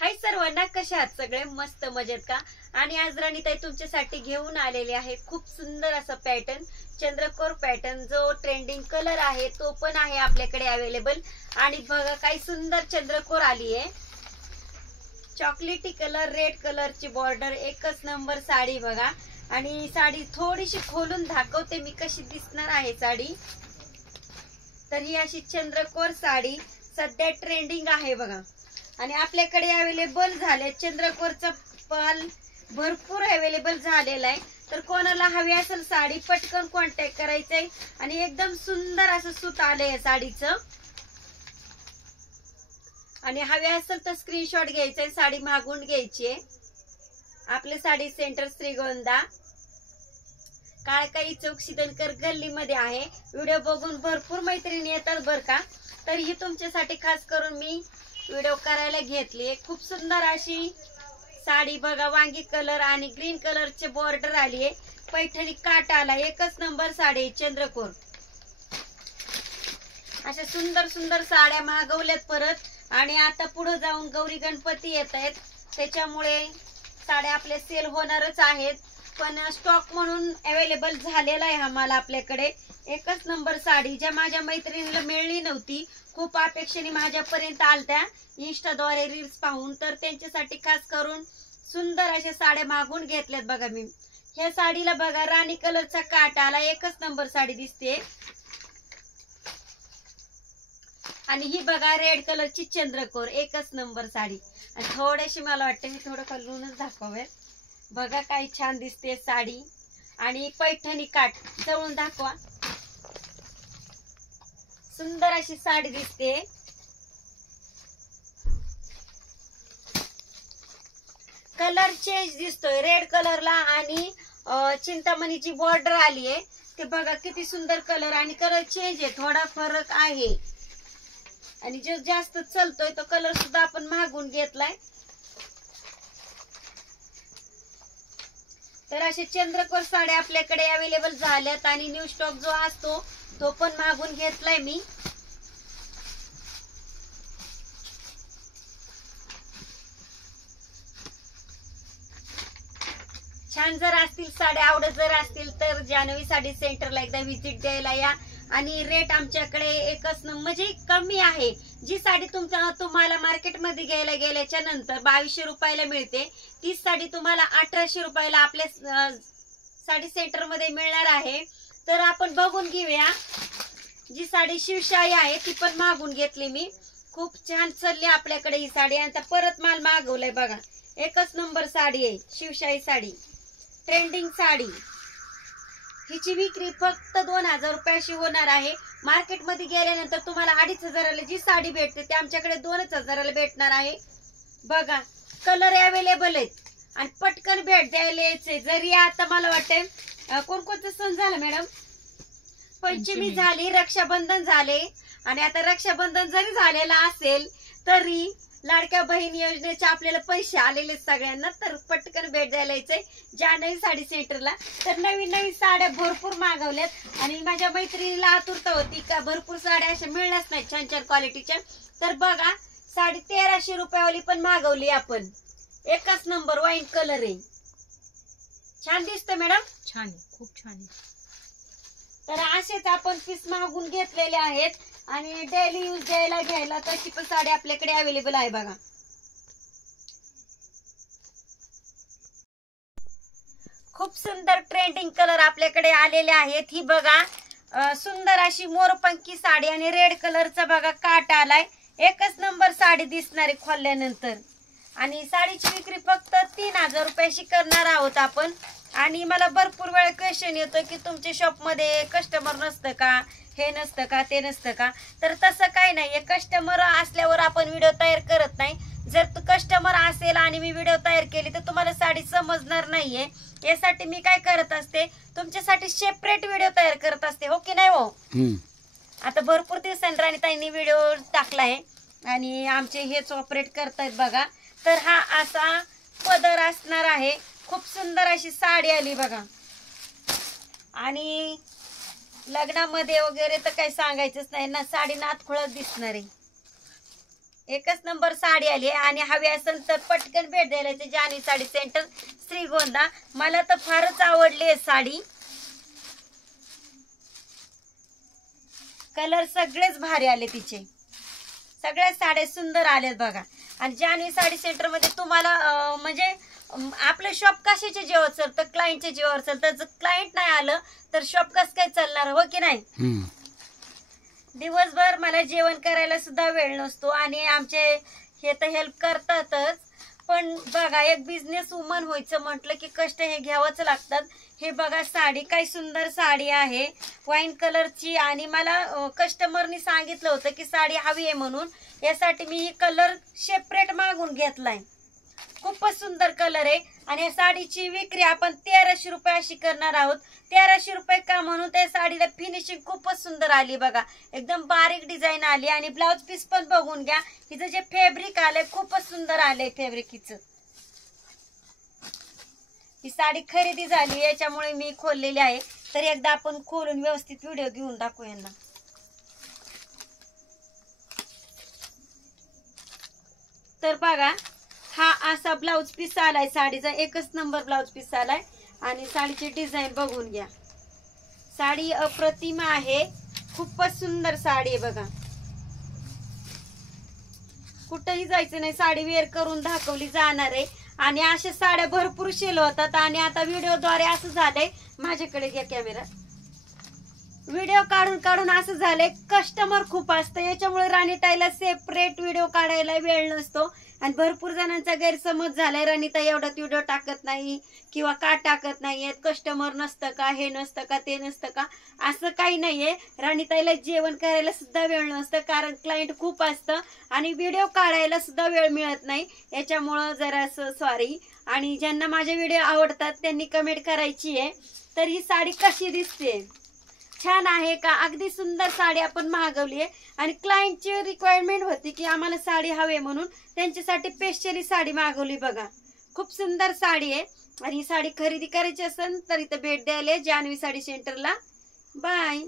हाय सर्वांना, कशा आहात सगळे? मस्त मजेत का? आणि आज राणीताई तुमच्यासाठी घेऊन आलेले आहे खूप सुंदर असा पॅटर्न, चंद्रकोर पॅटर्न. जो ट्रेंडिंग कलर आहे तो पण आहे आपल्याकडे अवेलेबल. आणि बघा काही सुंदर चंद्रकोर आली आहे. चॉकलेटी कलर, रेड कलरची बॉर्डर, एकच नंबर साडी बघा. आणि साडी थोडीशी खोलून दाखवते मी कशी दिसणार आहे साडी. तर ही अशी चंद्रकोर साडी सध्या ट्रेंडिंग आहे बघा. आणि आपल्याकडे अवेलेबल झाले चंद्रकोरचा पाल भरपूर अवेलेबल झालेला आहे. तर कोणाला हवी असेल साडी पटकन कॉन्टॅक्ट करायचा आहे. आणि एकदम सुंदर असं सूत आलंय साडीचं. आणि हवी असेल तर स्क्रीनशॉट घ्यायचा आहे, साडी मागून घ्यायची आहे. आपले साडी सेंटर श्रीगोंदा, काळकाई चौक, शिदनकर गल्लीमध्ये आहे. व्हिडिओ बघून भरपूर मैत्रिणी येतात बर का. तर ही तुमच्यासाठी खास करून मी व्हिडिओ करायला घेतली. खूप सुंदर अशी साडी बघा. वांगी कलर आणि ग्रीन कलरचे बॉर्डर आली आहे. पैठणी काट आला. एकच नंबर साडी चंद्रकोर. अशा सुंदर सुंदर साड्या मागवल्यात परत. आणि आता पुढे जाऊन गौरी गणपती येत आहेत, त्याच्यामुळे साड्या आपल्या सेल होणारच आहेत. पण स्टॉक म्हणून अवेलेबल झालेला आहे आम्हाला आपल्याकडे. एकच नंबर साडी ज्या माझ्या मैत्रिणीला मिळली नव्हती, खूप अपेक्षेने माझ्यापर्यंत आलत्या इंस्टाद्वारे रील्स पाहून, तर त्यांच्यासाठी खास करून सुंदर अशा साड्या मागून घेतल्यात बघा मी. ह्या साडीला बघा राणी कलरचा काट आला. एकच नंबर साडी दिसते. आणि ही बघा रेड कलरची चंद्रकोर, एकच नंबर साडी. आणि थोडीशी मला वाटतं मी थोडं खालूनच दाखवावे. बघा काय छान दिसते साडी. आणि पैठणी काट जवळून दाखवा. सुंदर अशी साडी दिसते. कलर चेंज दिसतोय रेड कलरला. आणि चिंतामणीची बॉर्डर आली आहे. ते बघा किती सुंदर कलर. आणि कलर चेंज आहे, थोडा फरक आहे. आणि जो जास्त चलतोय तो कलर सुद्धा आपण मागून घेतलाय. तर असे चंद्रकोर साड्या आपल्याकडे अवेलेबल झाल्यात. आणि न्यू स्टॉक जो असतो तो पण मागून घेतलाय मी. छान जर असतील साड्या, आवडत जर असतील तर जान्हवी साडी सेंटरला एकदा व्हिजिट द्यायला या. आणि रेट आमच्याकडे एकच म्हणजे कमी आहे. जी साडी तुम्हाला मार्केटमध्ये घ्यायला गेल्याच्या नंतर 2200 रुपयाला मिळते, तीच साडी तुम्हाला 1800 रुपयाला आपल्या साडी सेंटर मध्ये मिळणार आहे. तर आपण बघून घेऊया. जी साडी शिवशाही आहे ती पण मागून घेतली मी. खूप छान चालली आपल्याकडे ही साडी. आणि परत माल मागवलाय बघा. एकच नंबर साडी आहे, शिवशाही साडी, ट्रेंडिंग साडी. हिची विक्री फक्त 2000 रुपयाशी होणार आहे. मार्केटमध्ये गेल्यानंतर तुम्हाला 2500ला जी साडी भेटते ती आमच्याकडे 2000ला भेटणार आहे. बघा कलर अवेलेबल आहेत. आणि पटकन भेट द्यायला यायचे. जरी आता मला वाटतंय कोणकोणता सण झाला मॅडम? पंचमी झाली, रक्षाबंधन झाले. आणि आता रक्षाबंधन जरी झालेला असेल तरी लाडक्या बहीण योजनेचे आपल्याला पैसे आलेले सगळ्यांना. तर पटकन भेट द्यायला यायचंय जान्हवी साडी सेंटरला. तर नवीन नवीन साड्या भरपूर मागवल्यात. आणि माझ्या मैत्रिणीला आतुरता होती का भरपूर साड्या अशा मिळल्याच नाही छान छान क्वालिटीच्या. तर बघा साडी 1300 रुपयावाली पण मागवली आपण. एकच नंबर वाईन कलर आहे. छान दिसतं मॅडम? छान आहे, खूप छान आहे. तर असेच आपण पीस मागून घेतलेले आहेत. आणि डेली यूज द्यायला घ्यायला तशी पण साडी आपल्याकडे अवेलेबल आहे बघा. खूप सुंदर ट्रेंडिंग कलर आपल्याकडे आलेले आहेत. ही बघा सुंदर अशी मोरपंखी साडी. आणि रेड कलरचा बघा काट आलाय. एकच नंबर साडी दिसणार आहे खोलल्यानंतर. आणि साडीची विक्री फक्त 3000 रुपयाशी करणार आहोत आपण. आणि मला भरपूर वेळ क्वेश्चन येतो की तुमच्या शॉप मध्ये कस्टमर नसतं का, हे नसतं का, ते नसतं का. तर तसं काही नाहीये. कस्टमर असल्यावर आपण व्हिडिओ तयार करत नाही. जर तू कस्टमर असेल आणि मी व्हिडिओ तयार केली तर तुम्हाला साडी समजणार नाहीये. यासाठी मी काय करत असते, तुमच्यासाठी सेपरेट व्हिडिओ तयार करत असते. हो की नाही हो? आता भरपूर दिवसांनी राणीताईंनी व्हिडिओ टाकलाय आणि आमचे हेच ऑपरेट करतायत बघा. तर हा असा पदर असणार आहे. खूप सुंदर अशी साडी आली बघा. आणि लग्नामध्ये वगैरे तर काही सांगायचंच नाही ना. साडी नातखुळत दिसणार आहे. एकच नंबर साडी आली आणि हवी असेल तर पटकन भेट द्यायला ते जान्हवी साडी सेंटर श्रीगोंदा. मला तर फारच आवडली आहे साडी. कलर सगळेच भारी आले तिचे. सगळ्या साड्या सुंदर आल्यात बघा. आणि जान्हवी साडी सेंटर मध्ये तुम्हाला म्हणजे आपलं शॉप कशाच्या जीवावर चालतं, क्लायंटच्या जीवावर चालतं. जर क्लायंट नाही आलं तर शॉप कसं काय चालणार, हो की नाही. दिवसभर मला जेवण करायला सुद्धा वेळ नसतो आणि आमचे हे तर हेल्प करतातच. पण बघा, एक बिझनेस वुमन व्हायचं म्हटलं की कष्ट हे घ्यावंच लागतात. हे बघा साडी, काय सुंदर साडी आहे वाईन कलरची. आणि मला कस्टमरनी सांगितलं होतं की साडी हवी आहे म्हणून, यासाठी मी ही कलर सेपरेट मागून घेतलाय. खूपच सुंदर कलर आहे. आणि या साडीची विक्री आपण 1300 रुपये अशी करणार आहोत. 1300 रुपये का म्हणून त्या साडीला फिनिशिंग खूपच सुंदर आली बघा. एकदम बारीक डिझाईन आली. आणि ब्लाउज पीस पण बघून घ्या. हिचं जे फॅब्रिक आलंय खूपच सुंदर आलंय फॅब्रिक हिचं. ही साडी खरेदी झाली याच्यामुळे मी खोललेली आहे. तर एकदा आपण खोलून व्यवस्थित व्हिडिओ घेऊन दाखवू यांना. तर बघा, हा असा ब्लाउज पीस आलाय साडीचा. एकच नंबर ब्लाउज पीस आलाय. आणि साडीची डिझाईन बघून घ्या. साडी अप्रतिम आहे. खूपच सुंदर साडी आहे बघा. कुठेही जायचं नाही, साडी वेअर करून दाखवली जाणार आहे. आणि अशा साड्या भरपूर सेल होतात. आणि आता व्हिडिओद्वारे असं झालंय, माझ्याकडे घ्या कॅमेरा. व्हिडिओ काढून काढून असं झालंय, कस्टमर खूप असतं. याच्यामुळे राणीताईला सेपरेट व्हिडिओ काढायला वेळ नसतो. आणि भरपूर जणांचा गैरसमज झालाय, राणीताई एवढा व्हिडिओ टाकत नाही किंवा का टाकत नाहीये, कस्टमर नसतं का, हे नसतं का, ते नसतं का. असं काही नाहीये. राणीताईला जेवण करायला सुद्धा वेळ नसतं, कारण क्लायंट खूप असतं आणि व्हिडिओ काढायला सुद्धा वेळ मिळत नाही. याच्यामुळं जरासं सॉरी. आणि ज्यांना माझे व्हिडिओ आवडतात त्यांनी कमेंट करायची आहे. तर ही साडी कशी दिसते, छान आहे का. अगदी सुंदर साडी आपण मागवली आहे. आणि क्लायंटची रिक्वायरमेंट होती की आम्हाला साडी हवे म्हणून त्यांच्यासाठी स्पेशली साडी मागवली बघा. खूप सुंदर साडी आहे. आणि ही साडी खरेदी करायची असेल तर इथं भेट द्यायला जान्हवी साडी सेंटरला. बाय.